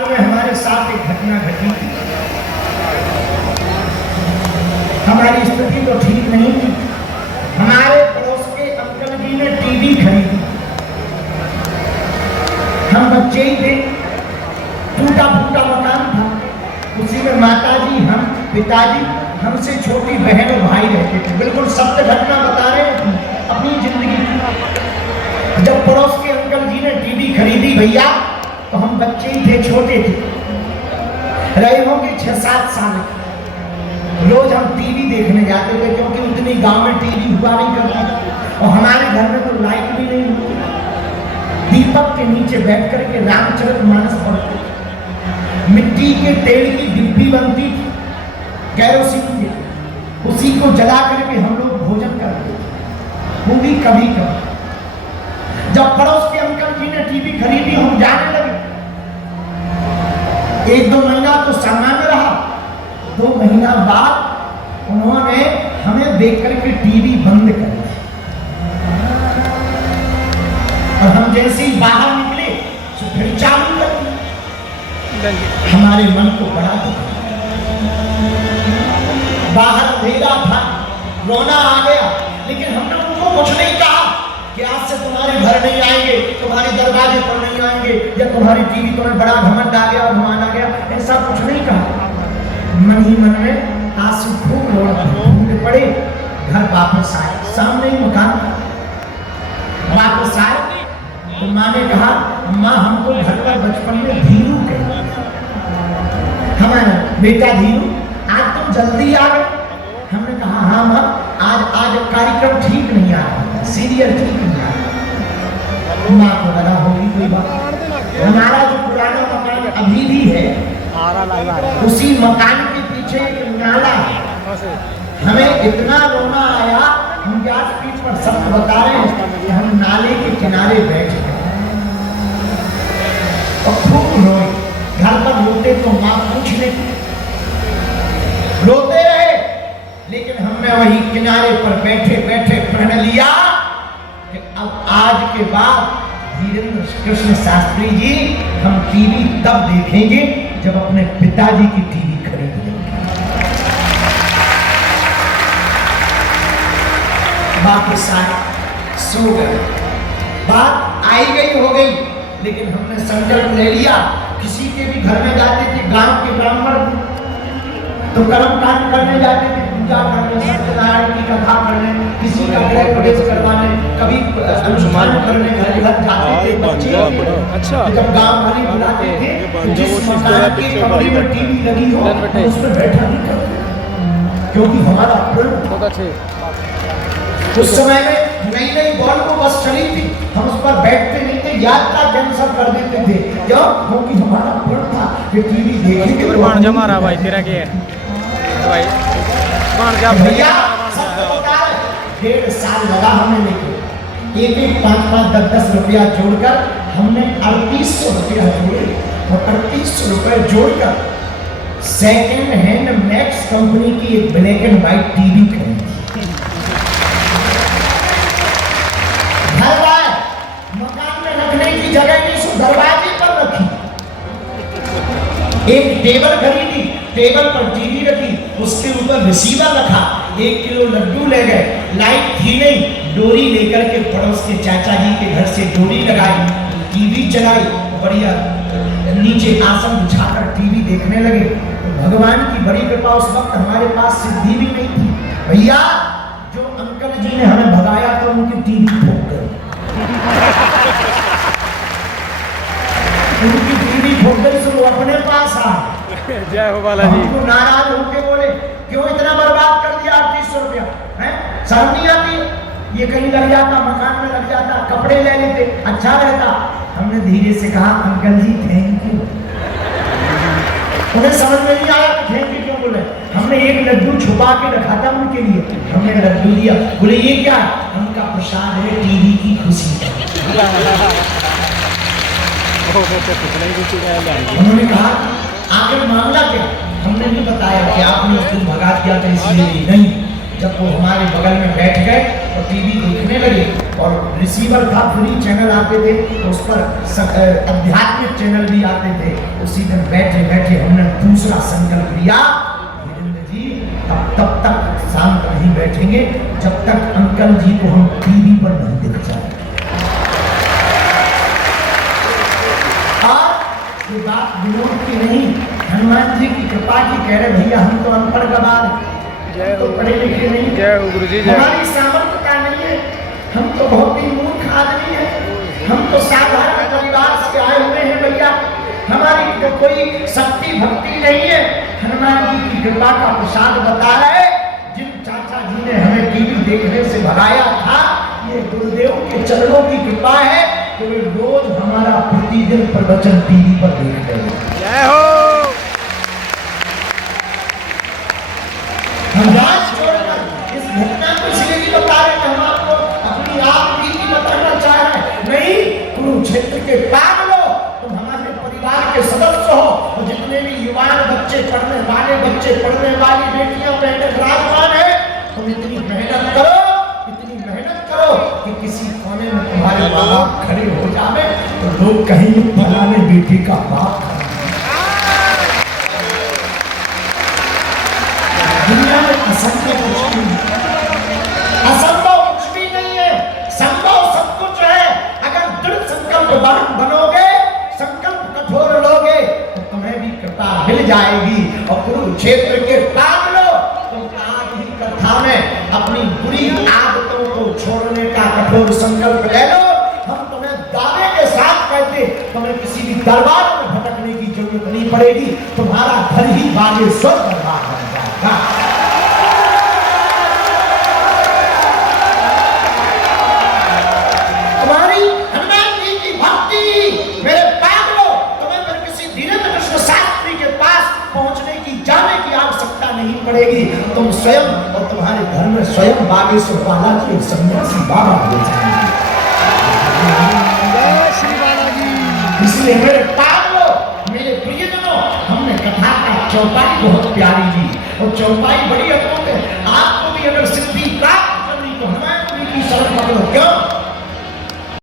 में हमारे साथ एक घटना घटी थी। हमारी स्थिति तो ठीक नहीं थी। हमारे पड़ोस के अंकल जी ने टीवी खरीदी। हम बच्चे ही थे, टूटा फूटा मकान था। उसी में माताजी, हम, पिताजी, हमसे छोटी बहन और भाई रहते थे। बिल्कुल सत्य घटना बता रहे हैं अपनी जिंदगी की। जब पड़ोस के अंकल जी ने टीवी खरीदी भैया, तो हम बच्चे ही थे, छोटे थे, रहे होंगे 6-7 साल के। रोज हम टीवी देखने जाते थे, क्योंकि उतनी गांव में टीवी हुआ नहीं करती और हमारे घर में तो लाइट भी नहीं होती। दीपक के नीचे बैठ करके रामचरितमानस पढ़ते, मिट्टी के तेल की डिब्बी बनती थी, केरोसिन की, उसी को जला करके हम लोग भोजन करते थे, वो भी कभी कभी। जब पड़ोस के अंकल जी ने टीवी खरीदी, हम जाने लगे। 1-2 महीना तो सामान्य रहा। 2 महीना बाद उन्होंने हमें देख करके टीवी बंद कर दी और हम जैसे ही बाहर निकले तो फिर चालू कर दी। हमारे मन को बड़ा दुख, बाहर अंधेरा था, रोना आ गया। लेकिन हमने उनको कुछ नहीं कहा कि आज से तुम्हारे घर नहीं आएंगे, तुम्हारे दरवाजे पर नहीं आएंगे, या तुम्हारी टीवी तुम्हें बड़ा घमंड आ गया, घुमान आ गया, ऐसा कुछ नहीं कहा। मन ही मन में आंसू खूब ढूंढने पड़े। घर वापस आए, सामने ही मकान वापस आए तो माँ ने कहा, माँ हमको घर पर बचपन में धीरू कहते, हमारा बेटा धीरू, आज तुम जल्दी आ गए। हमने कहा हाँ माँ, आज कार्यक्रम ठीक नहीं आ रहा, सीरियल ठीक नहीं आ रहा। माँ को लगा होगी कोई बात। हमारा जो पुराना मकान अभी भी है, उसी मकान के पीछे एक नाला है। हमें इतना रोना आया, हम व्यासपीठ पर सत्य बता रहे हैं कि हम नाले के किनारे बैठ गए और खूब रोए। घर पर रोते तो माँ पूछ लेती, रोते रहे, लेकिन हमने वही किनारे पर बैठे बैठे प्रण लिया कि अब आज के बाद धीरेन्द्र कृष्ण शास्त्री जी, हम टीवी तब देखेंगे जब अपने पिताजी की टीवी खरीद लेंगे। वापस आए, सो गए। बात आई गई हो गई, लेकिन हमने संकल्प ले लिया। किसी के भी घर में जाते थे, गांव के ब्राह्मण तो कर्म कांड करने जाते थे, पूजा करने, सत्यनारायण की कथा करने, किसी का गृह प्रवेश करवाने, कभी अनुष्ठान करने घर घर जाते थे बच्चे। अच्छा, जब गांव वाले बुलाते थे, जिस मकान के कमरे में टीवी लगी हो उस पर बैठा नहीं करते, क्योंकि हमारा प्रण। उस समय में नई नई बॉल को बस चली थी, हम उस पर बैठते नहीं थे, यात्रा कैंसल कर देते थे, क्यों? क्योंकि हमारा प्रण था कि टीवी देखेंगे। तो जमा रहा भाई तेरा क्या है भाई, भैया 1.5 साल लगा हमें लेके, एक 5-5, 10-10 रुपया जोड़कर हमने 3800 रुपया जोड़े और 3800 रुपये जोड़कर सेकेंड हैंड मैक्स कंपनी की एक ब्लैक एंड व्हाइट टीवी खरीदी। मकान में रखने की जगह नहीं, सो दरवाजे पर रखी। एक टेबल खरीदी, टेबल पर टीवी रखी, उसके ऊपर रिसीवर रखा, 1 किलो लड्डू ले गए। लाइट थी नहीं, डोरी लेकर के पड़ोस के चाचा जी के घर से डोरी लगाई, टीवी चलाई, बढ़िया नीचे आसन बिछाकर टीवी देखने लगे। तो भगवान की बड़ी कृपा, उस वक्त हमारे पास सिद्धि भी नहीं थी। भैया जो अंकल जी ने हमें भगाया तो उनकी टीवी ठोक गई, उनकी टीवी ठोक गई, तो वो अपने पास आ। जय हो बालाजी। हमको नाराज होके बोले, क्यों इतना बर्बाद कर दिया 3800 रुपया, है शर्म नहीं आती? ये कहीं लग जाता, मकान में लग जाता, कपड़े ले लेते, अच्छा रहता। हमने धीरे से कहा, अंकल जी थैंक यू। उन्हें समझ में नहीं आया कि थैंक यू क्यों बोले। हमने एक लड्डू छुपा के रखा था उनके लिए, हमने लड्डू दिया। बोले ये क्या? उनका प्रसाद है, टीवी की खुशी। उन्होंने कहा आखिर मामला क्या? हमने नहीं बताया कि आपने उस दिन भगा दिया था इसलिए नहीं। जब वो हमारे बगल में बैठ गए तो टीवी देखने लगे और रिसीवर था, फ्री चैनल आते थे, तो उस पर आध्यात्मिक चैनल भी आते थे। उसी दिन बैठे बैठे हमने दूसरा संकल्प लिया, वीरेंद्र जी अब तब तक शांत नहीं बैठेंगे जब तक अंकल जी को हम टीवी पर नहीं दिख जाए। ये बात विनोद की नहीं, हनुमान जी की कृपा की कह रहे भैया हम तो अनपढ़ गवार हैं, तो पढ़े लिखे नहीं, जय हो गुरु जी, जय। हमारी सामर्थ्य का नहीं है, हम तो बहुत ही मूर्ख आदमी है, हम तो साधारण परिवार से आए हुए हैं भैया, हमारी तो कोई शक्ति भक्ति नहीं है। हनुमान जी की कृपा का प्रसाद बता रहे, जिन चाचा जी ने हमें टीवी देखने से भगाया था, ये गुरुदेव के चरणों की कृपा है कि वे रोज हमारा प्रतिदिन प्रवचन टीवी पर देख रहे हैं। जय हो। हम राज छोड़कर इस घटना को इसलिए नहीं बता रहे कि हम आपको अपनी आप नीति बताना चाह रहे हैं, नहीं, कुरुक्षेत्र के पागलो, तुम हमारे परिवार के सदस्य हो, और जितने भी युवान बच्चे, पढ़ने वाले बच्चे, पढ़ने वाली बेटियां बहनें विराजमान है, तुम इतनी मेहनत करो कि किसी कोने में तुम्हारे माँ बाप खड़े हो जावे तो लोग कहेंगे फलाने बेटे का बाप। दुनिया में असंभव कुछ नहीं, असंभव कुछ भी नहीं है, संभव सब कुछ है। अगर दृढ़ संकल्प बनोगे, संकल्प कठोर लोगे, तो तुम्हें भी कृपा मिल जाएगी। और कुरुक्षेत्र के पागलो, तुम आज ही कथा में अपनी बुरी आदतों को छोड़ने का कठोर संकल्प ले लो। हम तुम्हें दावे के साथ कहते, तुम्हें किसी भी दरबार में भटकने की जरूरत नहीं पड़ेगी, तुम्हारा घर ही बागेश्वर दरबार बन जाएगा। तुम्हारी हनुमान जी की भक्ति, मेरे पागलों, तुम्हें फिर किसी धीरेन्द्र कृष्ण शास्त्री के पास पहुंचने की, जाने की आवश्यकता नहीं पड़ेगी। तुम स्वयं और तुम्हारे घर में स्वयं बागेश्वर बालाजी एक सन्यासी बाबा हो जाएंगे। श्री बालाजी। इसलिए मेरे पागलों, मेरे प्रियजनों, हमने कथा का चौपाई बहुत प्यारी दी, और चौपाई बड़ी अद्भुत है। आपको भी अगर सिद्धि प्राप्त करनी तो हनुमान जी की शरण पकड़ो। क्यों?